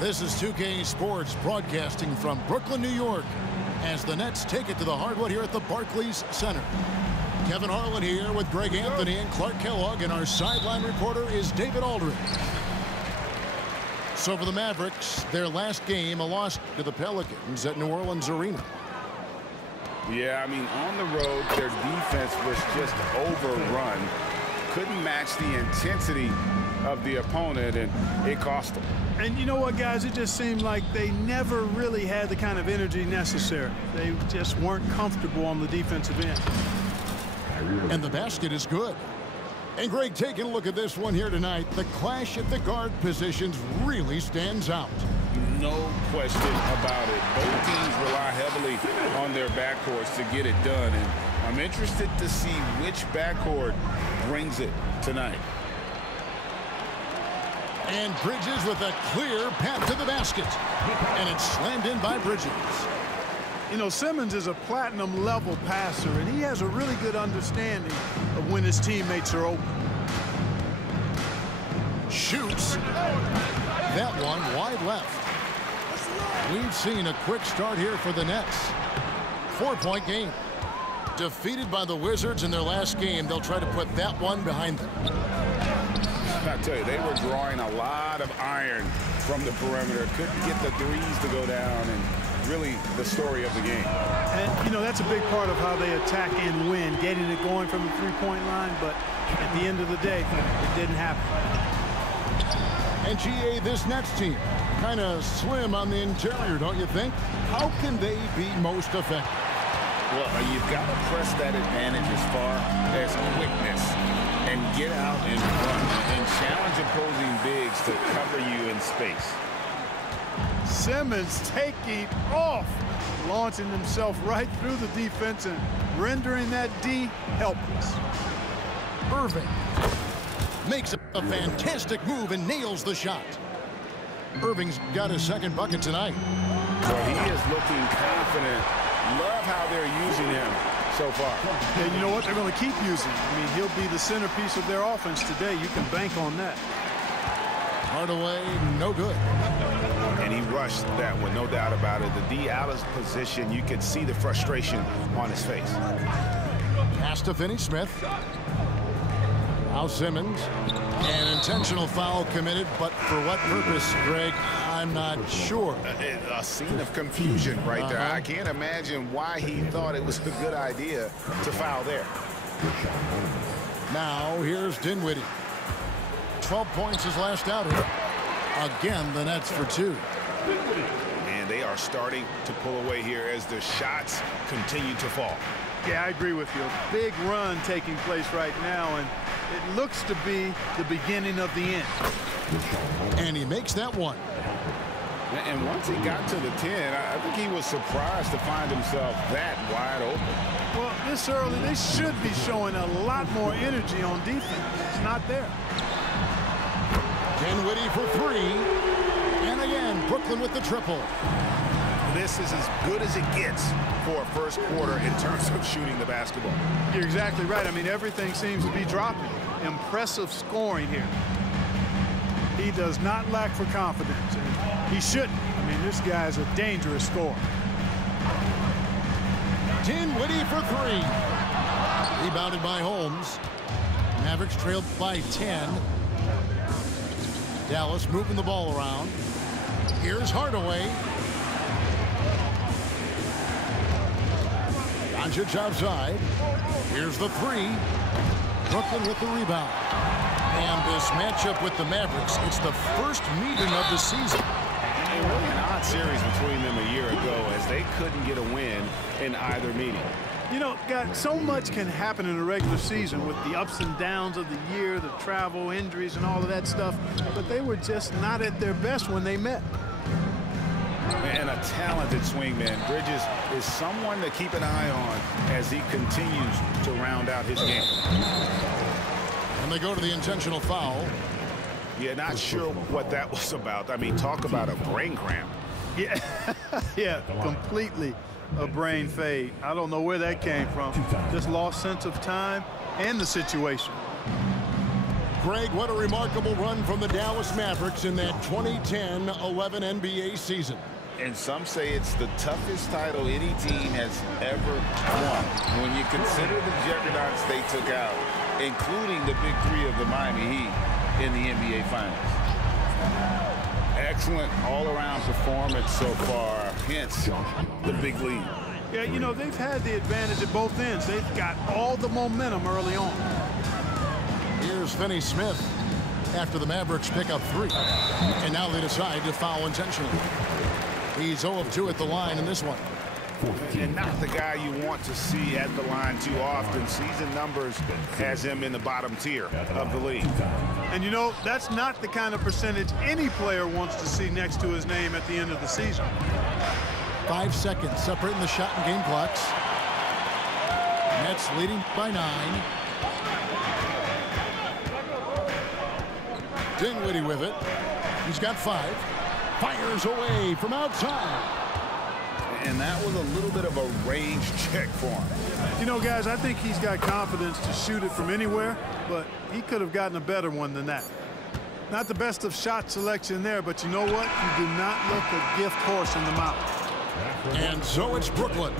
This is 2K Sports broadcasting from Brooklyn, New York, as the Nets take it to the hardwood here at the Barclays Center. Kevin Harlan here with Greg Anthony and Clark Kellogg, and our sideline reporter is David Aldridge. So for the Mavericks, their last game, a loss to the Pelicans at New Orleans Arena. Yeah, I mean, on the road, their defense was just overrun. Couldn't match the intensity of the opponent, and it cost them. And you know what, guys? It just seemed like they never really had the kind of energy necessary. They just weren't comfortable on the defensive end. And the basket is good. And Greg, taking a look at this one here tonight, the clash at the guard positions really stands out. No question about it. Both teams rely heavily on their backcourts to get it done, and I'm interested to see which backcourt brings it tonight. And Bridges with a clear path to the basket. And it's slammed in by Bridges. You know, Simmons is a platinum-level passer, and he has a really good understanding of when his teammates are open. Shoots. That one wide left. We've seen a quick start here for the Nets. 4-point game. Defeated by the Wizards in their last game, they'll try to put that one behind them. I tell you, they were drawing a lot of iron from the perimeter. Couldn't get the threes to go down, and really the story of the game. And, you know, that's a big part of how they attack and win, getting it going from the three-point line, but at the end of the day, it didn't happen. And GA, this Nets team, kind of slim on the interior, don't you think? How can they be most effective? Well, you've got to press that advantage as far as quickness and get out and run and challenge opposing bigs to cover you in space. Simmons taking off, launching himself right through the defense and rendering that D helpless. Irving makes a fantastic move and nails the shot. Irving's got his second bucket tonight. Well, he is looking confident. Love how they're using him so far. And you know what? They're going to keep using him. I mean, he'll be the centerpiece of their offense today. You can bank on that. Hardaway, no good. And he rushed that one, no doubt about it. The D out of position, you could see the frustration on his face. Pass to Finney-Smith. Now Simmons. An intentional foul committed, but for what purpose, Greg? I'm not sure. A scene of confusion right there. I can't imagine why he thought it was a good idea to foul there. Now here's Dinwiddie. 12 points his last outing. Again, the Nets for 2. And they are starting to pull away here as the shots continue to fall. Yeah, I agree with you. A big run taking place right now, and it looks to be the beginning of the end. And he makes that one. And once he got to the 10, I think he was surprised to find himself that wide open. Well, this early, they should be showing a lot more energy on defense. It's not there. Dinwiddie for 3. And again, Brooklyn with the triple. This is as good as it gets for a first quarter in terms of shooting the basketball. You're exactly right. I mean, everything seems to be dropping. Impressive scoring here. He does not lack for confidence, and he shouldn't. I mean, this guy's a dangerous scorer. Dinwiddie for 3. Rebounded by Holmes. Mavericks trailed by 10. Dallas moving the ball around. Here's Hardaway. Doncic outside. Here's the 3. Brooklyn with the rebound. And this matchup with the Mavericks, it's the first meeting of the season. A really an odd series between them a year ago as they couldn't get a win in either meeting. You know, guys, so much can happen in a regular season with the ups and downs of the year, the travel, injuries, and all of that stuff. But they were just not at their best when they met. And a talented swingman. Bridges is someone to keep an eye on as he continues to round out his game. And they go to the intentional foul. Yeah, not sure what that was about. I mean, talk about a brain cramp. Yeah, yeah, completely a brain fade. I don't know where that came from. Just lost sense of time and the situation. Greg, what a remarkable run from the Dallas Mavericks in that 2010-11 NBA season. And some say it's the toughest title any team has ever won. When you consider the juggernauts they took out, including the big three of the Miami Heat in the NBA Finals. Excellent all-around performance so far, hence the big lead. Yeah, you know, they've had the advantage at both ends. They've got all the momentum early on. Here's Finney Smith after the Mavericks pick up 3. And now they decide to foul intentionally. He's 0 of 2 at the line in this one. And not the guy you want to see at the line too often. Season numbers has him in the bottom tier of the league. And you know, that's not the kind of percentage any player wants to see next to his name at the end of the season. 5 seconds separating the shot and game clocks. Nets leading by 9. Dinwiddie with it. He's got 5. Fires away from outside. And that was a little bit of a range check for him. You know, guys, I think he's got confidence to shoot it from anywhere, but he could have gotten a better one than that. Not the best of shot selection there, but you know what? You do not look a gift horse in the mouth. And so it's Brooklyn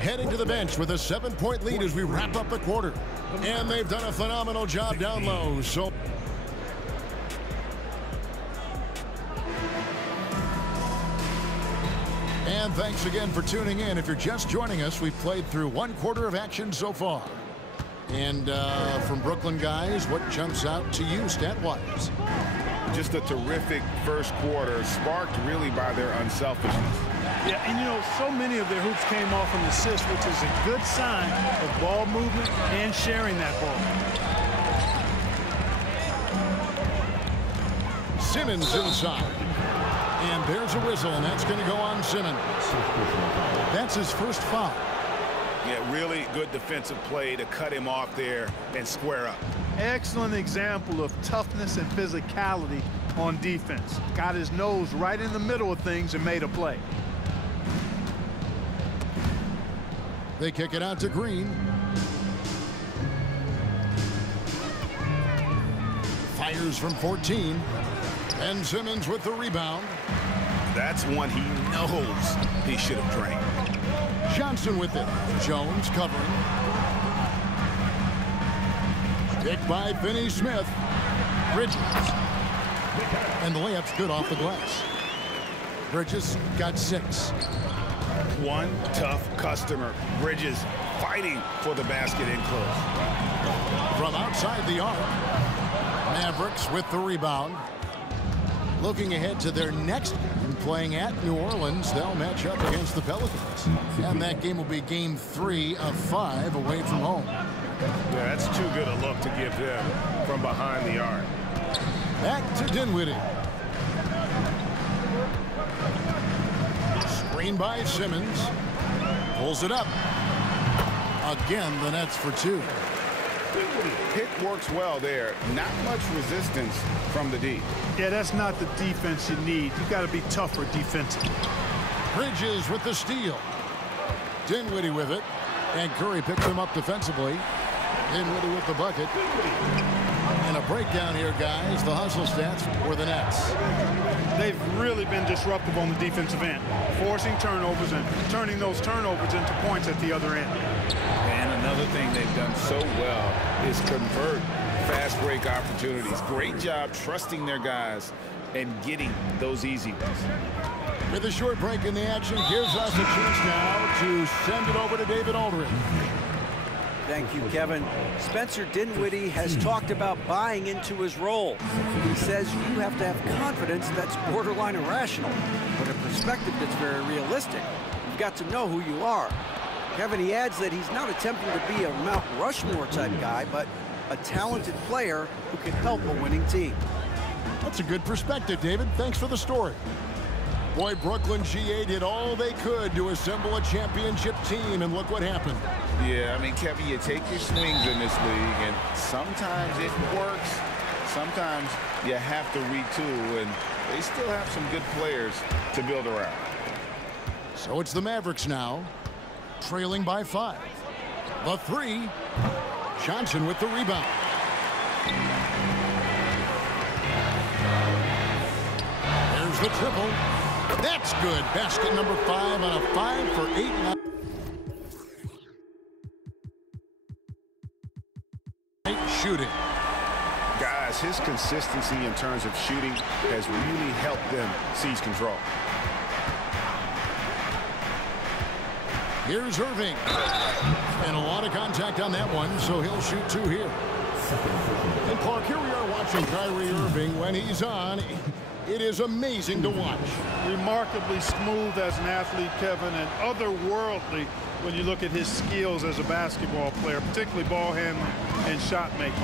heading to the bench with a 7-point lead as we wrap up the quarter. And they've done a phenomenal job down low. So and thanks again for tuning in. If you're just joining us, we've played through 1 quarter of action so far. And from Brooklyn, guys, what jumps out to you stat-wise? Just a terrific first quarter, sparked really by their unselfishness. Yeah, and you know, so many of their hoops came off an assist, which is a good sign of ball movement and sharing that ball. Simmons inside. And there's a whistle, and that's going to go on Simmons. That's his first foul. Yeah, really good defensive play to cut him off there and square up. Excellent example of toughness and physicality on defense. Got his nose right in the middle of things and made a play. They kick it out to Green. Fires from 14. And Simmons with the rebound. That's one he knows he should have drained. Johnson with it. Jones covering. Picked by Finney Smith. Bridges. And the layup's good off the glass. Bridges got 6. One tough customer. Bridges fighting for the basket in close. From outside the arc. Mavericks with the rebound. Looking ahead to their next game, playing at New Orleans, they'll match up against the Pelicans. And that game will be game 3 of 5 away from home. Yeah, that's too good a look to give them from behind the arc. Back to Dinwiddie. Screen by Simmons. Pulls it up. Again, the Nets for 2. Pick works well there. Not much resistance from the D. Yeah, that's not the defense you need. You got to be tougher defensively. Bridges with the steal. Dinwiddie with it. And Curry picks him up defensively. Dinwiddie with the bucket. And a breakdown here, guys. The hustle stats for the Nets. They've really been disruptive on the defensive end, forcing turnovers and turning those turnovers into points at the other end. And another thing they've done so well is convert fast break opportunities. Great job trusting their guys and getting those easy ones. With a short break in the action, gives us a chance now to send it over to David Aldridge. Thank you, Kevin. Spencer Dinwiddie has talked about buying into his role. He says you have to have confidence that's borderline irrational, but a perspective that's very realistic. You've got to know who you are. Kevin, he adds that he's not attempting to be a Mount Rushmore type guy, but a talented player who can help a winning team. That's a good perspective, David. Thanks for the story. Boy, Brooklyn G8 did all they could to assemble a championship team, and look what happened. Yeah, I mean, Kevin, you take your swings in this league, and sometimes it works. Sometimes you have to retool, and they still have some good players to build around. So it's the Mavericks now, trailing by 5. The 3. Johnson with the rebound. the triple. That's good. Basket number 5 on a 5 for 8. Shooting. Guys, his consistency in terms of shooting has really helped them seize control. Here's Irving. And a lot of contact on that one, so he'll shoot 2 here. And Clark, here we are watching Kyrie Irving. When he's on, it is amazing to watch. Remarkably smooth as an athlete, Kevin, and otherworldly when you look at his skills as a basketball player, particularly ball handling and shot making.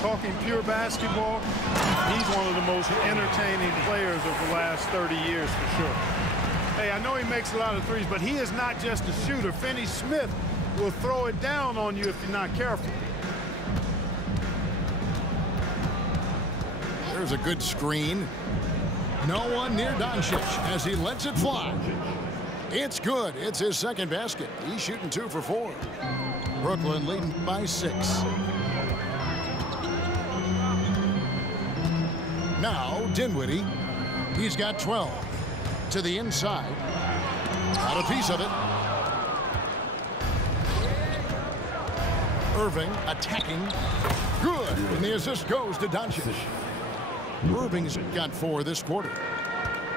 Talking pure basketball, he's one of the most entertaining players of the last 30 years for sure. Hey, I know he makes a lot of threes, but he is not just a shooter. Finney Smith will throw it down on you if you're not careful. There's a good screen. No one near Doncic as he lets it fly. It's good. It's his second basket. He's shooting 2 for 4. Brooklyn leading by 6. Now Dinwiddie. He's got 12. To the inside. Got a piece of it. Irving attacking. Good. And the assist goes to Doncic. Irving's got 4 this quarter.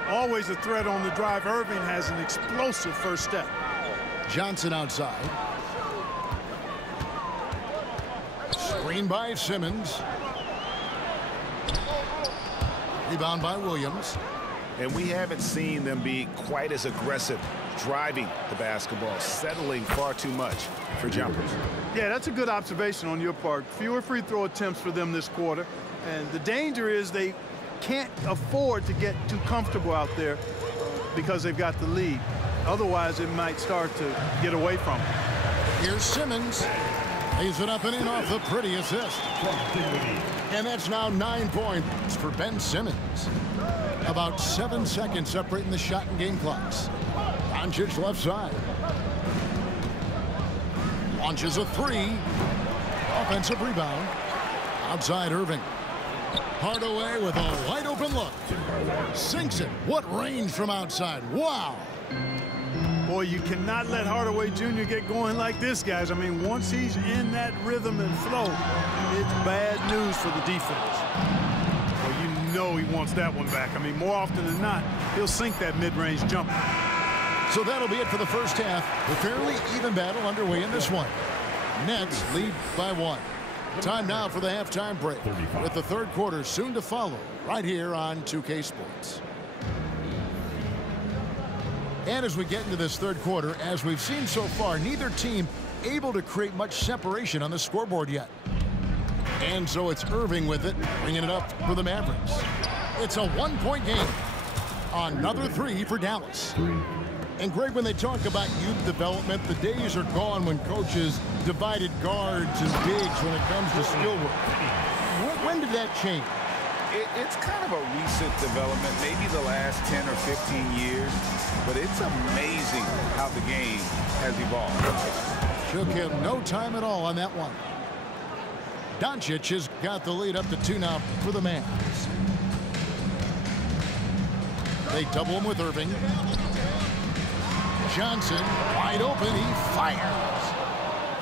Always a threat on the drive. Irving has an explosive first step. Johnson outside. Screen by Simmons. Rebound by Williams. And we haven't seen them be quite as aggressive driving the basketball, settling far too much for jumpers. Yeah, that's a good observation on your part. Fewer free throw attempts for them this quarter. And the danger is they can't afford to get too comfortable out there because they've got the lead. Otherwise, it might start to get away from them. Here's Simmons. Lays it up and in off the pretty assist. And that's now 9 points for Ben Simmons. About 7 seconds separating the shot and game clocks. Doncic left side. Launches a 3. Offensive rebound. Outside Irving. Hardaway with a wide open look. Sinks it. What range from outside. Wow. Boy, you cannot let Hardaway Jr. get going like this, guys. I mean, once he's in that rhythm and flow, it's bad news for the defense. Well, you know he wants that one back. I mean, more often than not, he'll sink that mid-range jumper. So that'll be it for the first half. A fairly even battle underway in this one. Nets lead by 1. Time now for the halftime break, with the third quarter soon to follow right here on 2K Sports. And as we get into this third quarter, as we've seen so far, neither team able to create much separation on the scoreboard yet. And so it's Irving with it, bringing it up for the Mavericks. It's a 1-point game. Another 3 for Dallas. And Greg, when they talk about youth development, the days are gone when coaches divided guards and bigs when it comes to skill work. When did that change? It's kind of a recent development, maybe the last 10 or 15 years, but it's amazing how the game has evolved. Took him no time at all on that one. Doncic has got the lead up to 2 now for the Mavs. They double him with Irving. Johnson wide open. He fires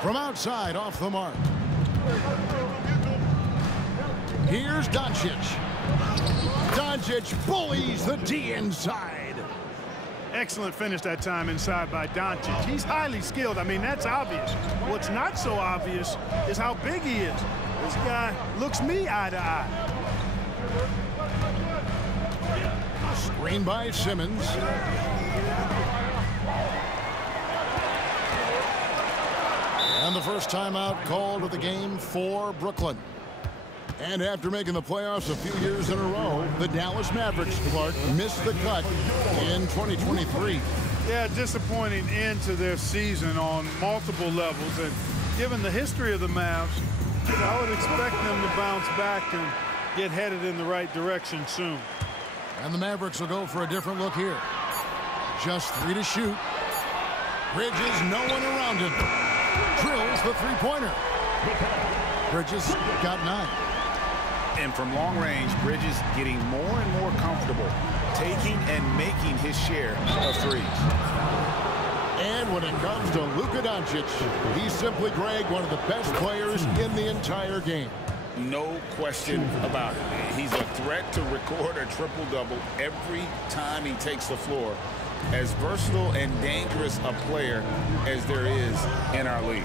from outside off the mark. Here's Doncic. Doncic bullies the D inside. Excellent finish that time inside by Doncic. He's highly skilled. I mean, that's obvious. What's not so obvious is how big he is. This guy looks me eye to eye. Screen by Simmons. And the first timeout called of the game for Brooklyn. And after making the playoffs a few years in a row, the Dallas Mavericks, Clark, missed the cut in 2023. Yeah, disappointing end to their season on multiple levels. And given the history of the Mavs, I would expect them to bounce back and get headed in the right direction soon. And the Mavericks will go for a different look here. Just 3 to shoot. Bridges, no one around him. Drills the three-pointer. Bridges got 9. And from long range, Bridges getting more and more comfortable taking and making his share of threes. And when it comes to Luka Doncic, he's simply, Greg, one of the best players in the entire game. No question about it. He's a threat to record a triple-double every time he takes the floor. As versatile and dangerous a player as there is in our league.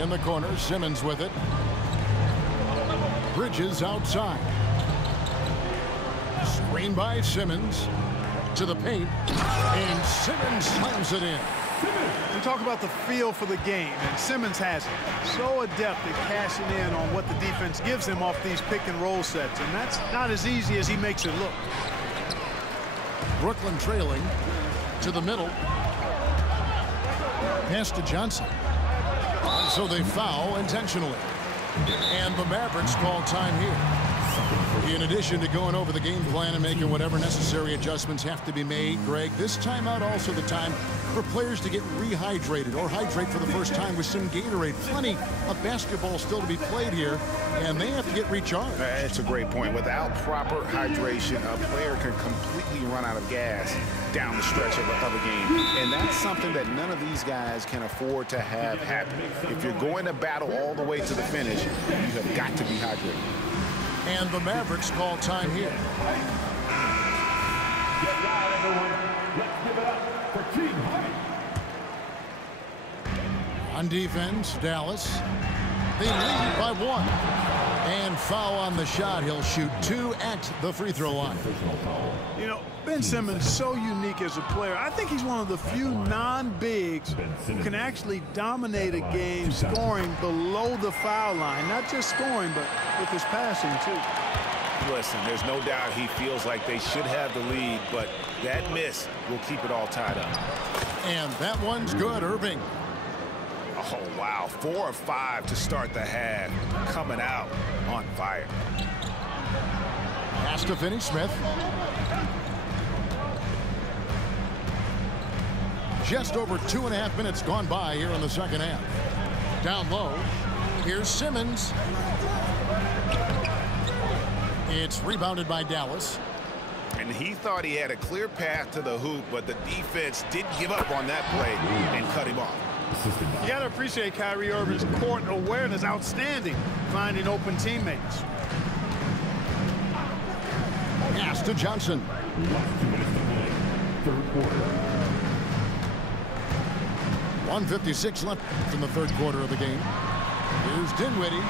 In the corner, Simmons with it. Bridges outside. Screen by Simmons. To the paint. And Simmons slams it in. We talk about the feel for the game, and Simmons has it. So adept at cashing in on what the defense gives him off these pick-and-roll sets, and that's not as easy as he makes it look. Brooklyn trailing to the middle. Pass to Johnson. So they foul intentionally. And the Mavericks call time here. In addition to going over the game plan and making whatever necessary adjustments have to be made, Greg, this timeout also the time for players to get rehydrated or hydrate for the first time with some Gatorade. Plenty of basketball still to be played here, and they have to get recharged. That's a great point. Without proper hydration, a player can completely run out of gas down the stretch of a game. And that's something that none of these guys can afford to have happen. If you're going to battle all the way to the finish, you have got to be hydrated. And the Mavericks call time here. On defense, Dallas. They lead by 1. And foul on the shot. He'll shoot 2 at the free throw line. You know, Ben Simmons so unique as a player. I think he's one of the few non-bigs who can actually dominate a game scoring below the foul line. Not just scoring, but with his passing, too. Listen, there's no doubt he feels like they should have the lead, but that miss will keep it all tied up. And that one's good, Irving. Oh, wow. 4 of 5 to start the half. Coming out on fire. Pass to Finney-Smith. Just over 2.5 minutes gone by here in the second half. Down low. Here's Simmons. It's rebounded by Dallas. And he thought he had a clear path to the hoop, but the defense did give up on that play and cut him off. You got to appreciate Kyrie Irving's court awareness. Outstanding, finding open teammates. Pass to Johnson. Third quarter. 1:56 left in the third quarter of the game. Here's Dinwiddie.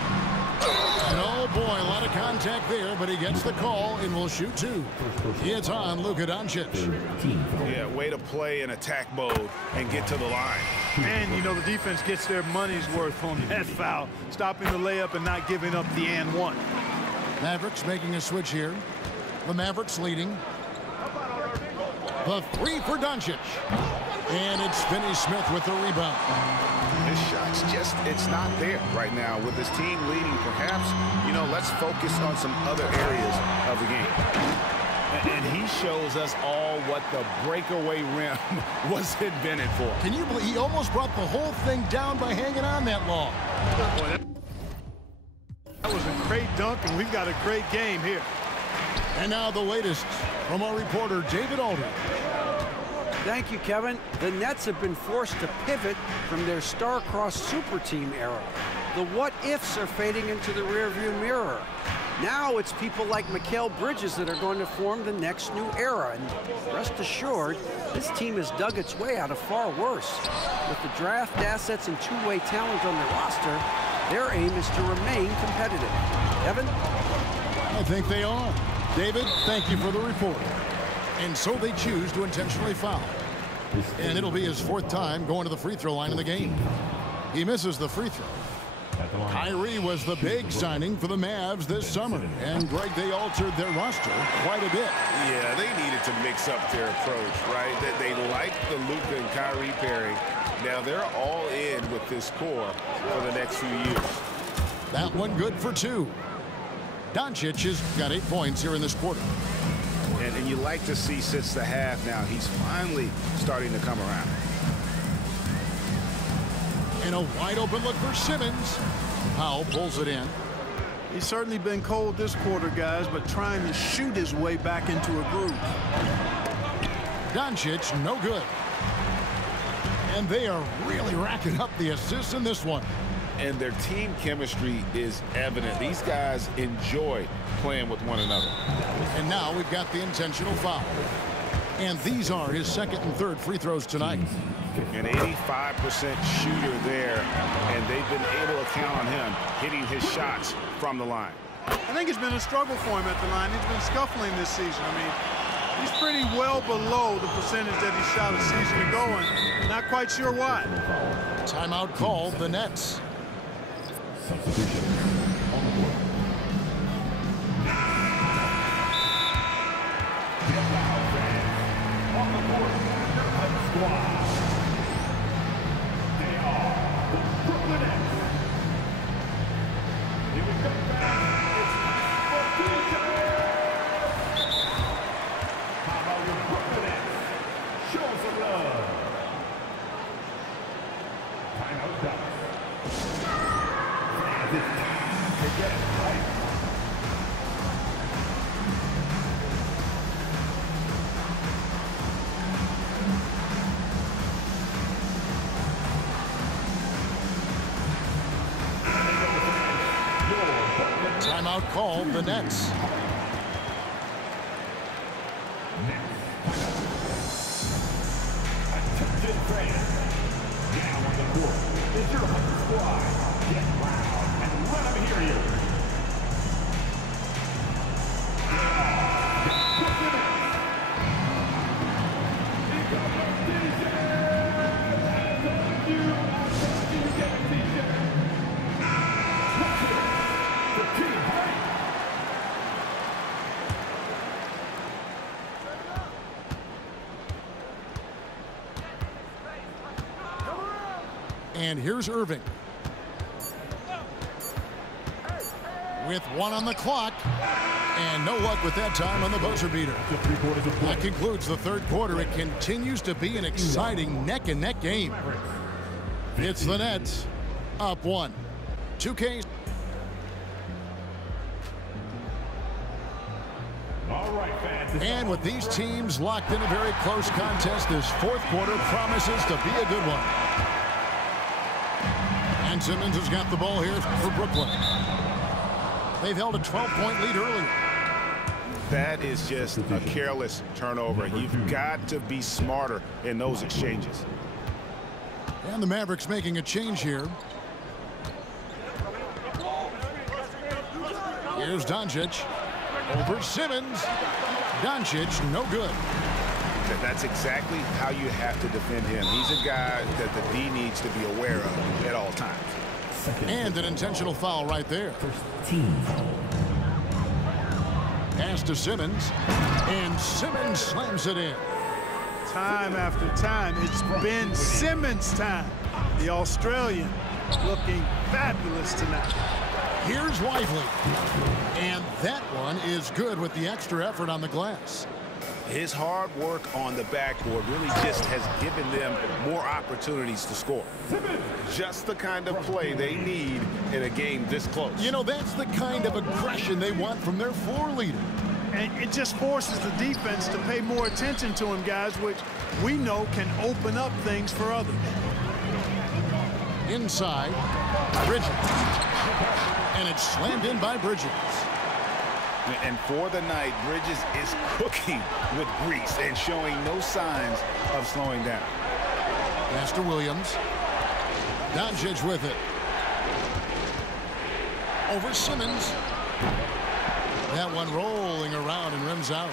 And oh boy, a lot of contact there, but he gets the call and will shoot 2. It's on Luka Doncic. Yeah, way to play in attack mode and get to the line. And, you know, the defense gets their money's worth on that foul, stopping the layup and not giving up the and one. Mavericks making a switch here. The Mavericks leading. The 3 for Doncic. And it's Finney-Smith with the rebound. His shot's just, it's not there right now. With his team leading, perhaps, you know, let's focus on some other areas of the game. And he shows us all what the breakaway rim was invented for. Can you believe he almost brought the whole thing down by hanging on that long? That was a great dunk, and we've got a great game here. And now the latest from our reporter, David Aldridge. Thank you, Kevin. The Nets have been forced to pivot from their star-crossed super team era. The what-ifs are fading into the rearview mirror. Now it's people like Mikal Bridges that are going to form the next new era. And rest assured, this team has dug its way out of far worse. With the draft assets and two-way talent on their roster, their aim is to remain competitive. Kevin? I think they are. David, thank you for the report. And so they choose to intentionally foul. And it'll be his 4th time going to the free throw line in the game. He misses the free throw. Kyrie was the big signing for the Mavs this summer. And, Greg, they altered their roster quite a bit. Yeah, they needed to mix up their approach, right? That they like the Luka and Kyrie pairing. Now they're all in with this core for the next few years. That one good for 2. Doncic has got 8 points here in this quarter. And you like to see since the half now, he's finally starting to come around. And a wide open look for Simmons. Powell pulls it in. He's certainly been cold this quarter, guys, but trying to shoot his way back into a groove. Doncic, no good. And they are really racking up the assists in this one. And their team chemistry is evident. These guys enjoy playing with one another. And now we've got the intentional foul. And these are his second and third free throws tonight. An 85% shooter there, and they've been able to count on him hitting his shots from the line. I think it's been a struggle for him at the line. He's been scuffling this season. I mean, he's pretty well below the percentage that he shot a season ago, and not quite sure why. Timeout called, the Nets. Substitution on the board. On the board, squad. They are the Brooklyn Nets. Here we come back. It's for DJ. How about the Brooklyn Nets? Show some love. Timeout done. This time to get it right. Timeout called, the Nets. Attention fans. Now on the court is your home squad. Get loud and let them hear you. And here's Irving. With one on the clock. And no luck with that time on the buzzer beater. That concludes the third quarter. It continues to be an exciting neck-and-neck game. It's the Nets up one. 2K. All right, fans. And with these teams locked in a very close contest, this fourth quarter promises to be a good one. And Simmons has got the ball here for Brooklyn. They've held a 12-point lead earlier. That is just a careless turnover. You've got to be smarter in those exchanges. And the Mavericks making a change here. Here's Doncic. Over Simmons. Doncic, no good. That's exactly how you have to defend him. He's a guy that the D needs to be aware of at all times. And an intentional foul right there. Pass to Simmons. And Simmons slams it in. Time after time, it's been Simmons' time. The Australian looking fabulous tonight. Here's Lively. And that one is good with the extra effort on the glass. His hard work on the backboard really just has given them more opportunities to score. Just the kind of play they need in a game this close. You know, that's the kind of aggression they want from their floor leader. And it just forces the defense to pay more attention to him, guys, which we know can open up things for others. Inside, Bridges. And it's slammed in by Bridges. And for the night, Bridges is cooking with grease and showing no signs of slowing down. Pass to Williams. Doncic with it. Over Simmons. That one rolling around and rims out.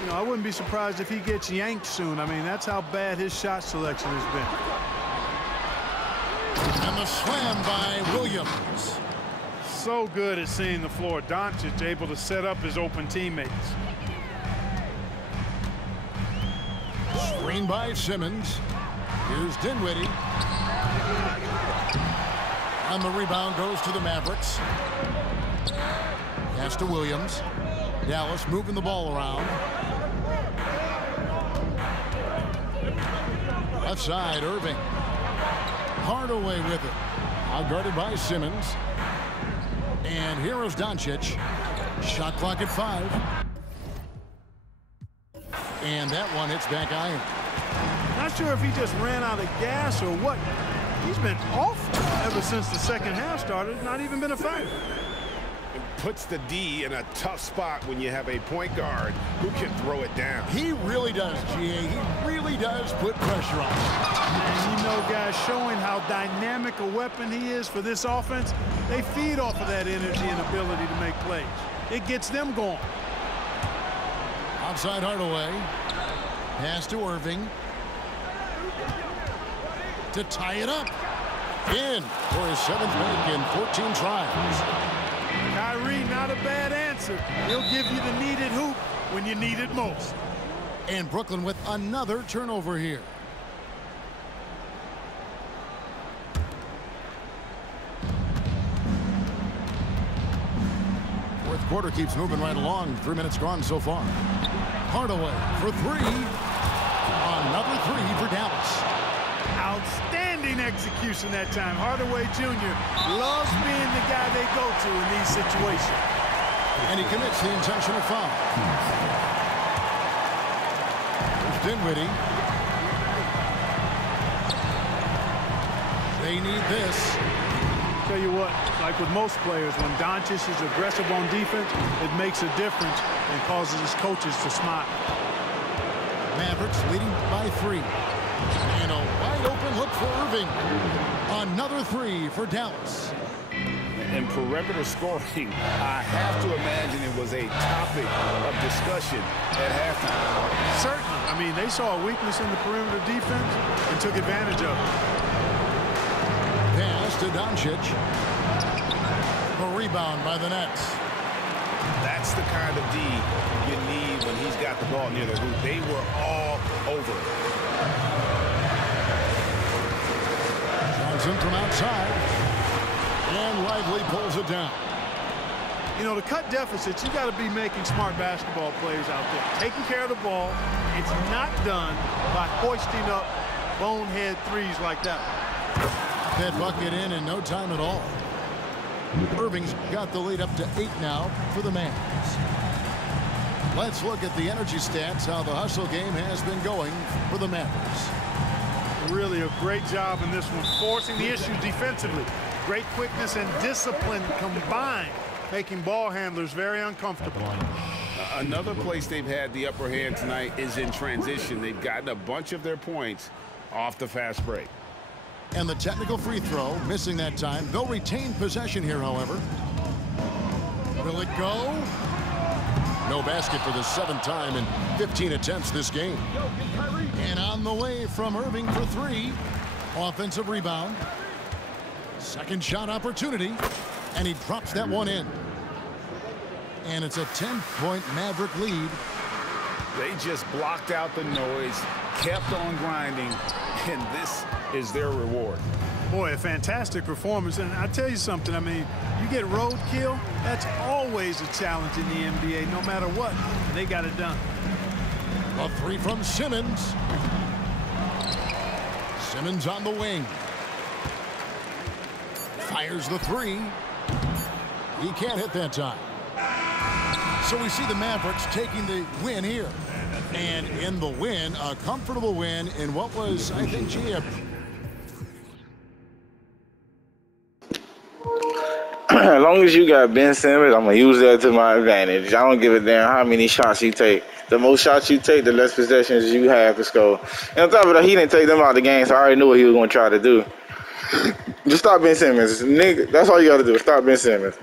You know, I wouldn't be surprised if he gets yanked soon. I mean, that's how bad his shot selection has been. And the slam by Williams. So good at seeing the floor. Doncic able to set up his open teammates. Screen by Simmons. Here's Dinwiddie. And the rebound goes to the Mavericks. Pass to Williams. Dallas moving the ball around. Left side, Irving. Hardaway with it. Outguarded by Simmons. And here is Doncic. Shot clock at 5. And that one hits back iron. Not sure if he just ran out of gas or what. He's been off ever since the second half started. Not even been a factor. It puts the D in a tough spot when you have a point guard who can throw it down. He really does, GA. He really does put pressure on him. And you know, guys, showing how dynamic a weapon he is for this offense, they feed off of that energy and ability to make plays. It gets them going. Outside Hardaway. Pass to Irving. To tie it up. In for his 7th make in 14 tries. Kyrie, not a bad answer. He'll give you the needed hoop when you need it most. And Brooklyn with another turnover here. Fourth quarter keeps moving right along. 3 minutes gone so far. Hardaway for 3. Another 3 for Dallas. Outstanding execution that time. Hardaway Jr. loves being the guy they go to in these situations. And he commits the intentional foul. There's Dinwiddie. They need this. Tell you what, like with most players, when Doncic is aggressive on defense, it makes a difference and causes his coaches to smile. Mavericks leading by 3. And a wide open look for Irving. Another 3 for Dallas. And perimeter scoring, I have to imagine it was a topic of discussion at halftime. Certainly. I mean, they saw a weakness in the perimeter defense and took advantage of it. Pass to Doncic. A rebound by the Nets. That's the kind of D you need when he's got the ball near the hoop. They were all over it. Johnson from outside. And Lively pulls it down. You know, to cut deficits, you got to be making smart basketball plays out there. Taking care of the ball. It's not done by hoisting up bonehead threes like that. That bucket in no time at all. Irving's got the lead up to 8 now for the Mavericks. Let's look at the energy stats, how the hustle game has been going for the Mavericks. Really a great job in this one, forcing the issue defensively. Great quickness and discipline combined, making ball handlers very uncomfortable. Another place they've had the upper hand tonight is in transition. They've gotten a bunch of their points off the fast break. And the technical free throw, missing that time. They'll retain possession here, however. Will it go? No basket for the 7th time in 15 attempts this game. And on the way from Irving for 3. Offensive rebound. Second shot opportunity. And he drops that one in. And it's a 10-point Maverick lead. They just blocked out the noise, kept on grinding, and this is their reward. Boy, a fantastic performance. And I tell you something, I mean, you get roadkill, that's always a challenge in the NBA, no matter what. And they got it done. A 3 from Simmons. Simmons on the wing. Fires the 3. He can't hit that time. So we see the Mavericks taking the win here. And in the win, a comfortable win in what was, I think, As long as you got Ben Simmons, I'm going to use that to my advantage. I don't give a damn how many shots you take. The more shots you take, the less possessions you have to score. And on top of that, he didn't take them out of the game, so I already knew what he was going to try to do. Just stop Ben Simmons. Nigga, that's all you got to do. Stop Ben Simmons.